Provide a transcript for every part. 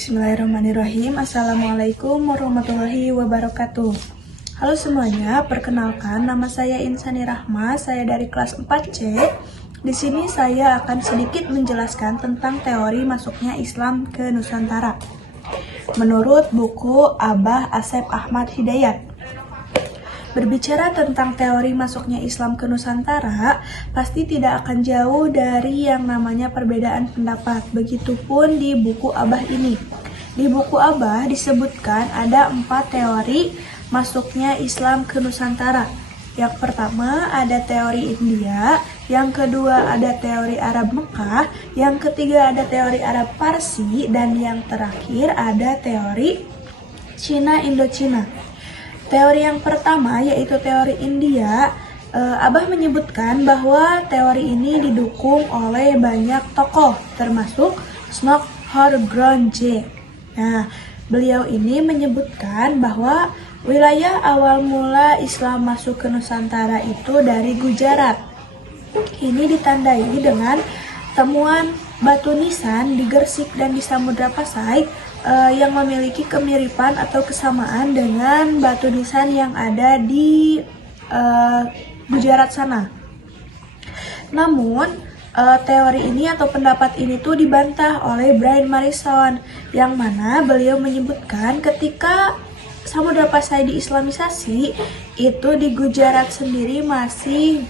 Bismillahirrahmanirrahim. Assalamualaikum warahmatullahi wabarakatuh. Halo semuanya, perkenalkan nama saya Insani Rahma, saya dari kelas 4C. Di sini saya akan sedikit menjelaskan tentang teori masuknya Islam ke Nusantara. Menurut buku Abah Asep Ahmad Hidayat. Berbicara tentang teori masuknya Islam ke Nusantara, pasti tidak akan jauh dari yang namanya perbedaan pendapat. Begitupun di buku Abah ini. Di buku Abah disebutkan ada 4 teori masuknya Islam ke Nusantara. Yang pertama ada teori India, yang kedua ada teori Arab Mekah, yang ketiga ada teori Arab Parsi, dan yang terakhir ada teori Cina Indochina. Teori yang pertama yaitu teori India, Abah menyebutkan bahwa teori ini didukung oleh banyak tokoh termasuk Snok Horgrondje. Nah, beliau ini menyebutkan bahwa wilayah awal mula Islam masuk ke Nusantara itu dari Gujarat. Ini ditandai dengan temuan batu nisan di Gersik dan di Samudra Pasai yang memiliki kemiripan atau kesamaan dengan batu nisan yang ada di Gujarat sana. Namun, teori ini atau pendapat ini tuh dibantah oleh Brian Morrison, yang mana beliau menyebutkan ketika Samudra Pasai diislamisasi, itu di Gujarat sendiri masih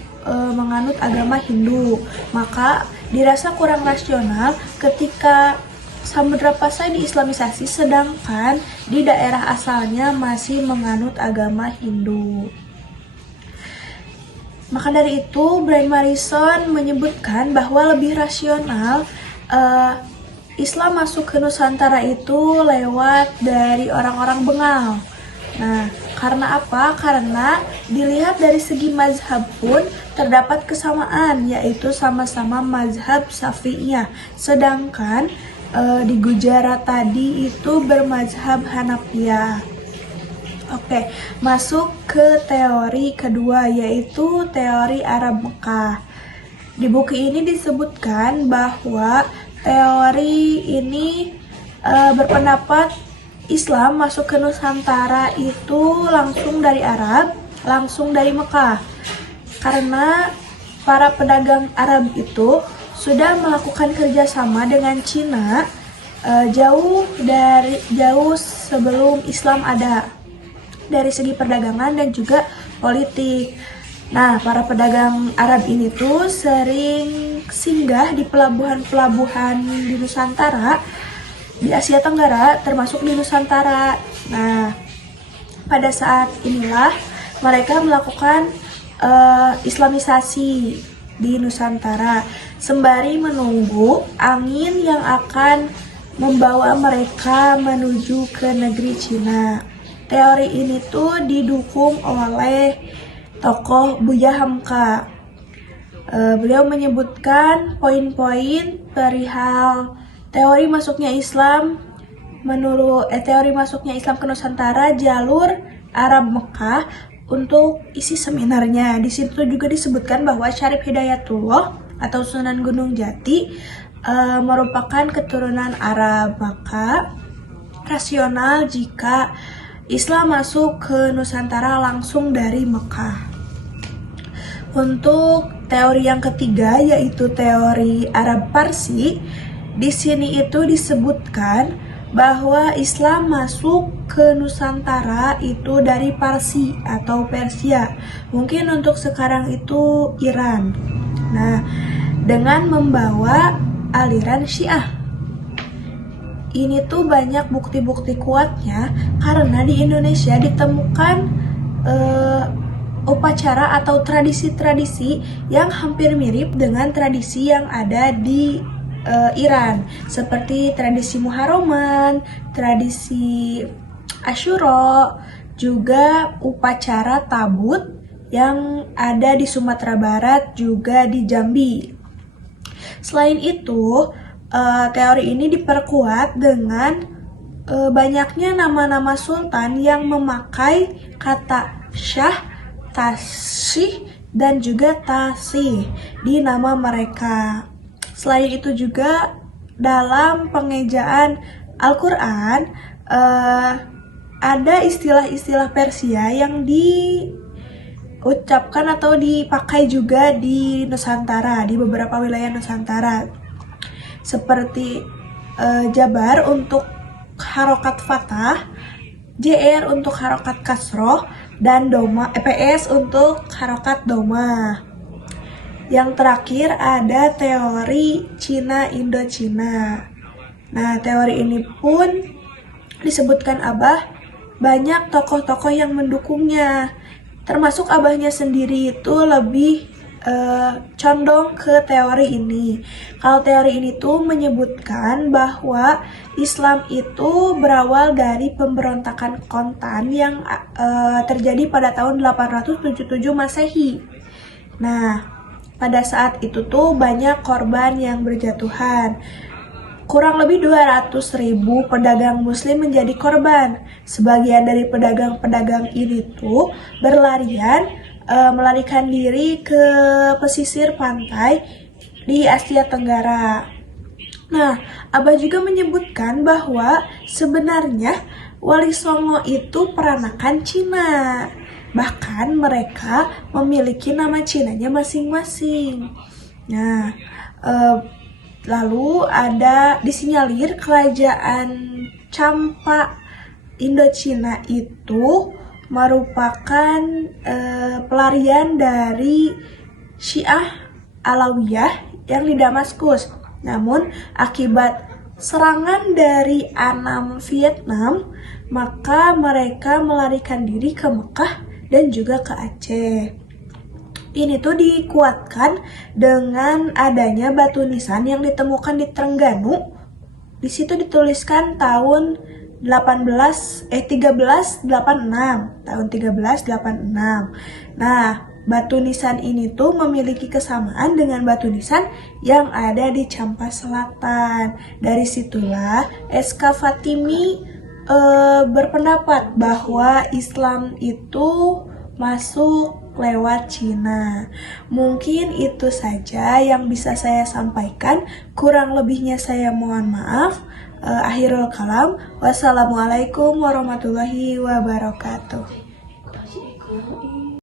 menganut agama Hindu. Maka dirasa kurang rasional ketika Samudra Pasai diislamisasi sedangkan di daerah asalnya masih menganut agama Hindu. Maka dari itu Brian Morrison menyebutkan bahwa lebih rasional Islam masuk ke Nusantara itu lewat dari orang-orang Bengal. Nah, karena apa? Karena dilihat dari segi mazhab pun terdapat kesamaan, yaitu sama-sama mazhab Syafi'iyah. Sedangkan di Gujarat tadi itu bermazhab Hanafiyah. Oke, masuk ke teori kedua yaitu teori Arab Mekah. Di buku ini disebutkan bahwa teori ini berpendapat Islam masuk ke Nusantara itu langsung dari Arab, langsung dari Mekah. Karena para pedagang Arab itu sudah melakukan kerjasama dengan Cina jauh sebelum Islam ada, dari segi perdagangan dan juga politik. Nah, para pedagang Arab ini tuh sering singgah di pelabuhan-pelabuhan di Nusantara, di Asia Tenggara, termasuk di Nusantara. Nah, pada saat inilah mereka melakukan Islamisasi di Nusantara, sembari menunggu angin yang akan membawa mereka menuju ke negeri Cina. Teori ini tuh didukung oleh tokoh Buya Hamka. Beliau menyebutkan poin-poin perihal teori masuknya Islam teori masuknya Islam ke Nusantara jalur Arab Mekah untuk isi seminarnya. Di situ juga disebutkan bahwa Syarif Hidayatullah atau Sunan Gunung Jati merupakan keturunan Arab. Maka rasional jika Islam masuk ke Nusantara langsung dari Mekah. Untuk teori yang ketiga yaitu teori Arab Parsi, di sini itu disebutkan bahwa Islam masuk ke Nusantara itu dari Parsi atau Persia. Mungkin untuk sekarang itu Iran. Nah, dengan membawa aliran Syiah. Ini tuh banyak bukti-bukti kuatnya karena di Indonesia ditemukan upacara atau tradisi-tradisi yang hampir mirip dengan tradisi yang ada di Iran, seperti tradisi Muharraman, tradisi Asyura, juga upacara tabut yang ada di Sumatera Barat, juga di Jambi. Selain itu, teori ini diperkuat dengan banyaknya nama-nama sultan yang memakai kata syah, tasih, dan juga tasih di nama mereka. Selain itu juga dalam pengejaan Al-Quran ada istilah-istilah Persia yang diucapkan atau dipakai juga di Nusantara, di beberapa wilayah Nusantara. Seperti jabar untuk harokat fathah, JR untuk harokat kasroh, dan PS untuk harokat doma. Yang terakhir ada teori Cina Indochina. Nah, teori ini pun disebutkan Abah banyak tokoh-tokoh yang mendukungnya. Termasuk Abahnya sendiri itu lebih condong ke teori ini. Kalau teori ini tuh menyebutkan bahwa Islam itu berawal dari pemberontakan Kontan yang terjadi pada tahun 877 Masehi. Nah, pada saat itu tuh banyak korban yang berjatuhan. Kurang lebih 200.000 pedagang muslim menjadi korban. Sebagian dari pedagang-pedagang ini tuh melarikan diri ke pesisir pantai di Asia Tenggara. Nah, Abah juga menyebutkan bahwa sebenarnya Wali Songo itu peranakan Cina. Bahkan mereka memiliki nama Cinanya masing-masing. Nah, lalu ada disinyalir kerajaan Champa Indochina itu merupakan pelarian dari Syiah Alawiyah yang di Damaskus. Namun akibat serangan dari Anam Vietnam, maka mereka melarikan diri ke Mekah dan juga ke Aceh. Ini tuh dikuatkan dengan adanya batu nisan yang ditemukan di Trengganu. Di situ dituliskan tahun 1386. Nah, batu nisan ini tuh memiliki kesamaan dengan batu nisan yang ada di Champa Selatan. Dari situlah SK Fatimi berpendapat bahwa Islam itu masuk lewat Cina. Mungkin itu saja yang bisa saya sampaikan. Kurang lebihnya saya mohon maaf. Akhirul kalam. Wassalamualaikum warahmatullahi wabarakatuh.